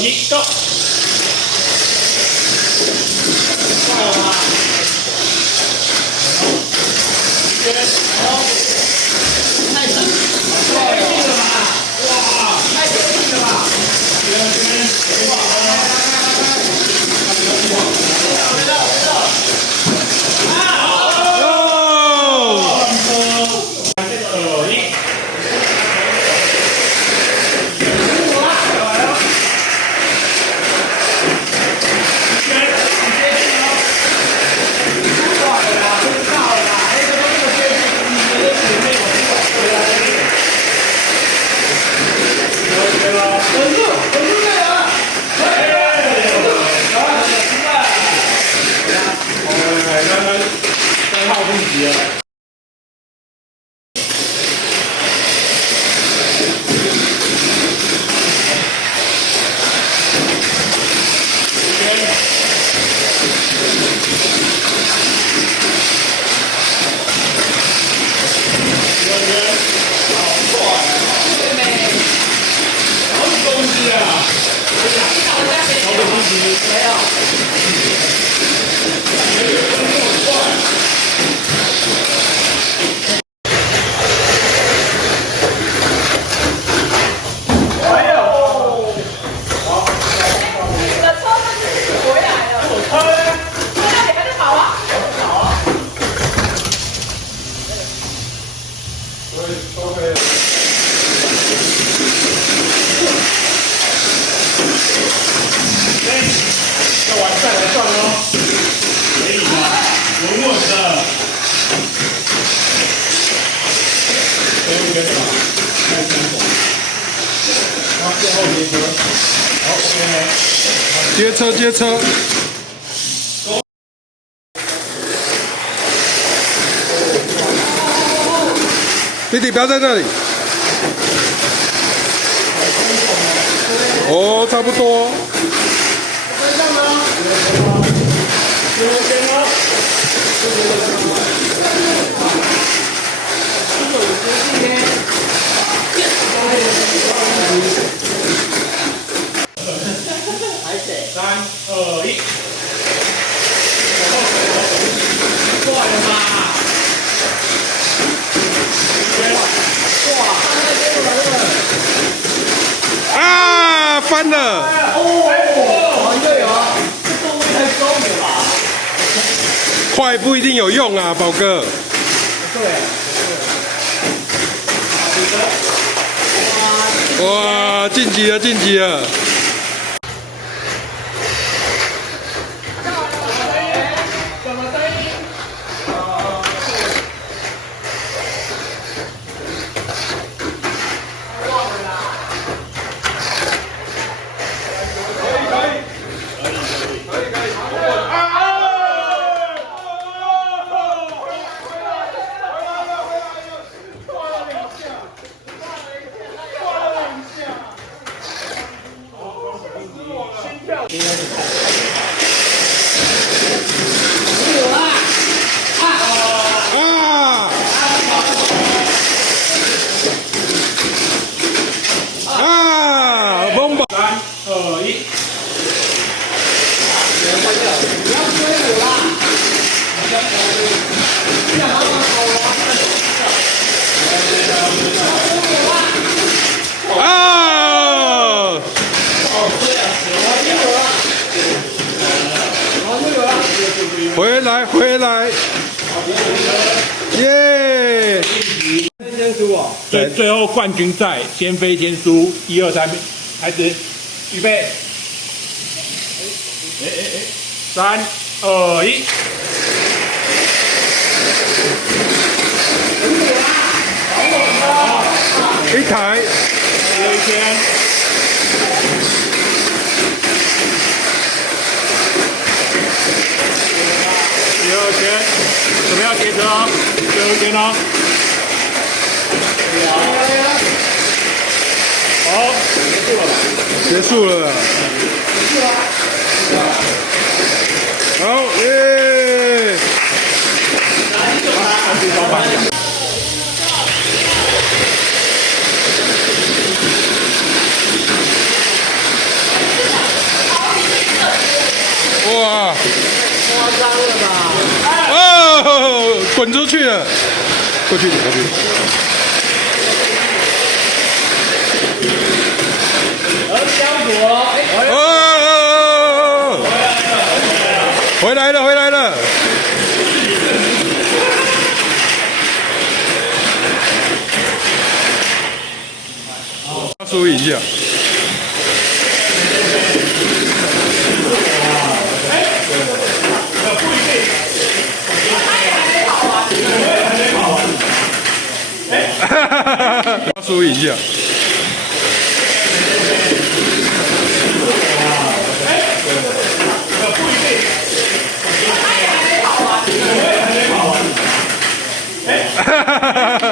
1，Go！ 太深，太近了吧？哇，太近了吧？接车，接车。弟弟不要在这里。哦，差不多。3、2、1，过来了吧？啊，翻了！哦，对啊，这座位太高了吧？快不一定有用啊，宝哥。对。哇，晋级了，晋级了！回来，回来，耶！先输哦。最后冠军赛，先飞先输，1、2、3，开始，预备。3、2、1。一台。第一圈。第2圈，准备要接车哦，最后一圈哦。好，结束了。好，耶！哇！夸张了吧？哦，滚出去了！过去一点，过去。而江国，哦！回来了，回来了！要输赢一下。要输赢一下。哈哈哈哈哈！